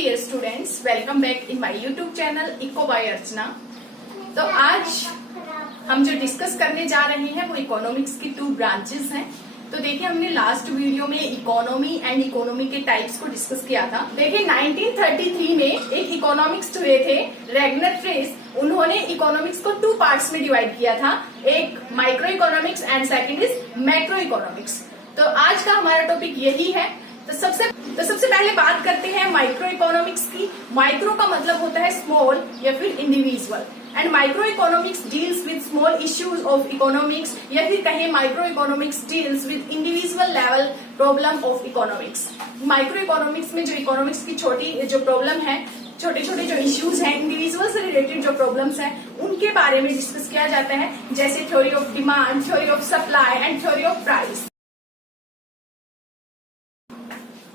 Dear students, welcome back in my YouTube channel Eco by Archana. तो आज हम जो डिस्कस करने जा रहे हैं वो इकोनॉमिक्स की 2 ब्रांचेस हैं। तो देखिए, हमने लास्ट वीडियो में इकोनॉमी एंड इकोनॉमी के टाइप्स को डिस्कस किया था। देखिए 1933 में एक इकोनॉमिक्स हुए थे, रेगनर फ्रेस। उन्होंने इकोनॉमिक्स को 2 पार्ट्स में डिवाइड किया था, एक micro economics and second is macro economics. तो आज का हमारा टॉपिक यही है। तो सबसे पहले बात करते हैं माइक्रो इकोनॉमिक्स की। माइक्रो का मतलब होता है स्मॉल या फिर individual, and micro economics deals with small issues of economics, या फिर कहें micro economics deals with individual level problem of economics. Micro economics में जो इकोनॉमिक्स की छोटी जो प्रॉब्लम है, छोटे छोटे जो इश्यूज हैं, इंडिविजुअल से रिलेटेड जो प्रॉब्लम्स हैं, उनके बारे में डिस्कस किया जाता है, जैसे theory of demand, theory of supply and theory of price.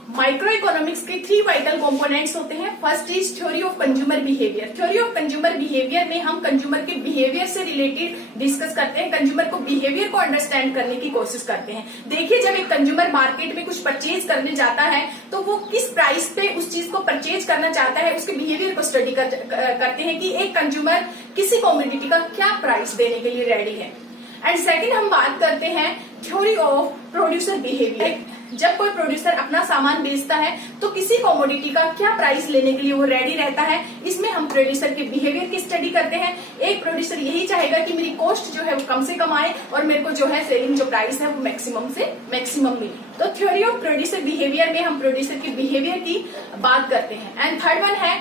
Micro economics के 3 वाइटल कंपोनेंट्स होते हैं। First is theory of consumer behaviour. Theory of consumer behaviour में हम कंज्यूमर के बिहेवियर से रिलेटेड डिस्कस करते हैं, कंज्यूमर को बिहेवियर को अंडरस्टैंड करने की कोशिश करते हैं। देखिए, जब एक कंज्यूमर मार्केट में कुछ परचेज करने जाता है तो वो किस प्राइस पे उस चीज को परचेज करना चाहता है, उसके बिहेवियर को स्टडी करते हैं कि एक कंज्यूमर किसी कॉमोडिटी का क्या प्राइस देने के लिए रेडी है। एंड सेकेंड हम बात करते हैं थ्योरी ऑफ प्रोड्यूसर बिहेवियर। जब कोई प्रोड्यूसर अपना सामान बेचता है तो किसी कमोडिटी का क्या प्राइस लेने के लिए वो रेडी रहता है, इसमें हम प्रोड्यूसर के बिहेवियर की स्टडी करते हैं। एक प्रोड्यूसर यही चाहेगा कि मेरी कॉस्ट जो है वो कम से कम आए और मेरे को जो है सेलिंग जो प्राइस है वो मैक्सिमम से मैक्सिमम मिले। तो थ्योरी ऑफ प्रोड्यूसर बिहेवियर में हम प्रोड्यूसर के बिहेवियर की बात करते हैं। एंड थर्ड वन है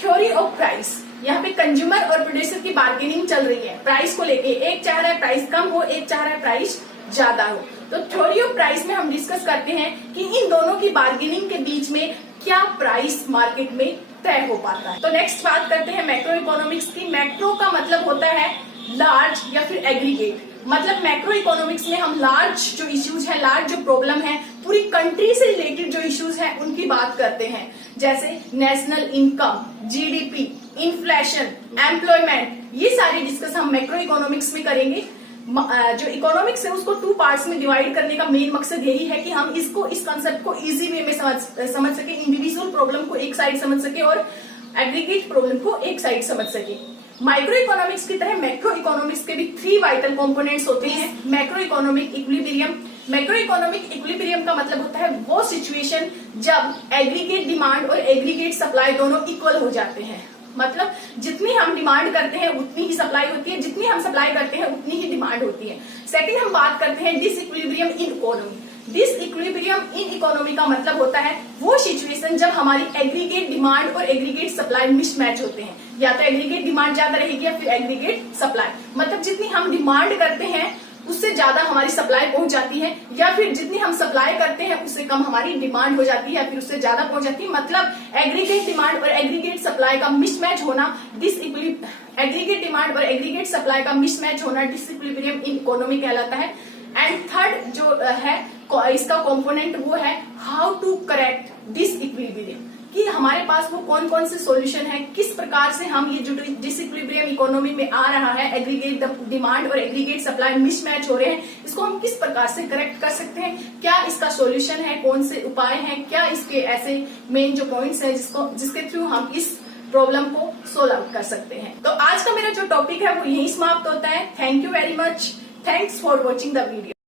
थ्योरी ऑफ प्राइस। यहाँ पे कंज्यूमर और प्रोड्यूसर की बार्गेनिंग चल रही है प्राइस को लेके। एक चाह रहा है प्राइस कम हो, एक चाह रहा है प्राइस ज्यादा हो। तो थ्योरी ऑफ प्राइस में हम डिस्कस करते हैं कि इन दोनों की बार्गेनिंग के बीच में क्या प्राइस मार्केट में तय हो पाता है। तो नेक्स्ट बात करते हैं मैक्रो इकोनॉमिक्स की। मैक्रो का मतलब होता है लार्ज या फिर एग्रीगेट। मतलब मैक्रो इकोनॉमिक्स में हम लार्ज जो इश्यूज है, लार्ज जो प्रॉब्लम है, पूरी कंट्री से रिलेटेड जो इश्यूज है उनकी बात करते हैं, जैसे national income, GDP, inflation, employment. ये सारे डिस्कस हम मैक्रो इकोनॉमिक्स में करेंगे। जो इकोनॉमिक्स है उसको 2 पार्ट्स में डिवाइड करने का मेन मकसद यही है कि हम इस कंसेप्ट को इजी वे में समझ सके, इंडिविजुअल प्रॉब्लम को एक साइड समझ सके और एग्रीगेट प्रॉब्लम को एक साइड समझ सके। माइक्रो इकोनॉमिक्स की तरह मैक्रो इकोनॉमिक्स के भी 3 वाइटल कंपोनेंट्स होते हैं। Macro economic equilibrium. Macro economic equilibrium का मतलब होता है वो सिचुएशन जब एग्रीगेट डिमांड और एग्रीगेट सप्लाई दोनों इक्वल हो जाते हैं। मतलब जितनी हम डिमांड करते हैं उतनी ही सप्लाई होती है, जितनी हम सप्लाई करते हैं उतनी ही डिमांड होती है। सेकंड हम बात करते हैं disequilibrium in economy. Disequilibrium in economy का मतलब होता है वो सिचुएशन जब हमारी एग्रीगेट डिमांड और एग्रीगेट सप्लाई मिसमैच होते हैं। या तो एग्रीगेट डिमांड ज्यादा रहेगी या फिर एग्रीगेट सप्लाई। मतलब जितनी हम डिमांड करते हैं उससे ज्यादा हमारी सप्लाई पहुंच जाती है, या फिर जितनी हम सप्लाई करते हैं उससे कम हमारी डिमांड हो जाती है, या फिर उससे ज्यादा पहुंच जाती है। मतलब एग्रीगेट डिमांड और एग्रीगेट सप्लाई का मिसमैच होना एग्रीगेट डिमांड और एग्रीगेट सप्लाई का मिसमैच होना डिसइक्विलिब्रियम इन इकोनॉमी कहलाता है। एंड थर्ड जो है इसका कंपोनेंट वो है हाउ टू करेक्ट डिसइक्विलिब्रियम, कि हमारे पास वो कौन कौन से सॉल्यूशन है, किस प्रकार से हम ये जो डिसइक्विलिब्रियम इकोनॉमी में आ रहा है, एग्रीगेट डिमांड और एग्रीगेट सप्लाई मिसमैच हो रहे हैं, इसको हम किस प्रकार से करेक्ट कर सकते हैं, क्या इसका सॉल्यूशन है, कौन से उपाय हैं, क्या इसके ऐसे मेन जो पॉइंट्स हैं जिसके थ्रू हम इस प्रॉब्लम को सोल्व आउट कर सकते हैं। तो आज का मेरा जो टॉपिक है वो यही समाप्त होता है। Thank you very much. Thanks for watching the video.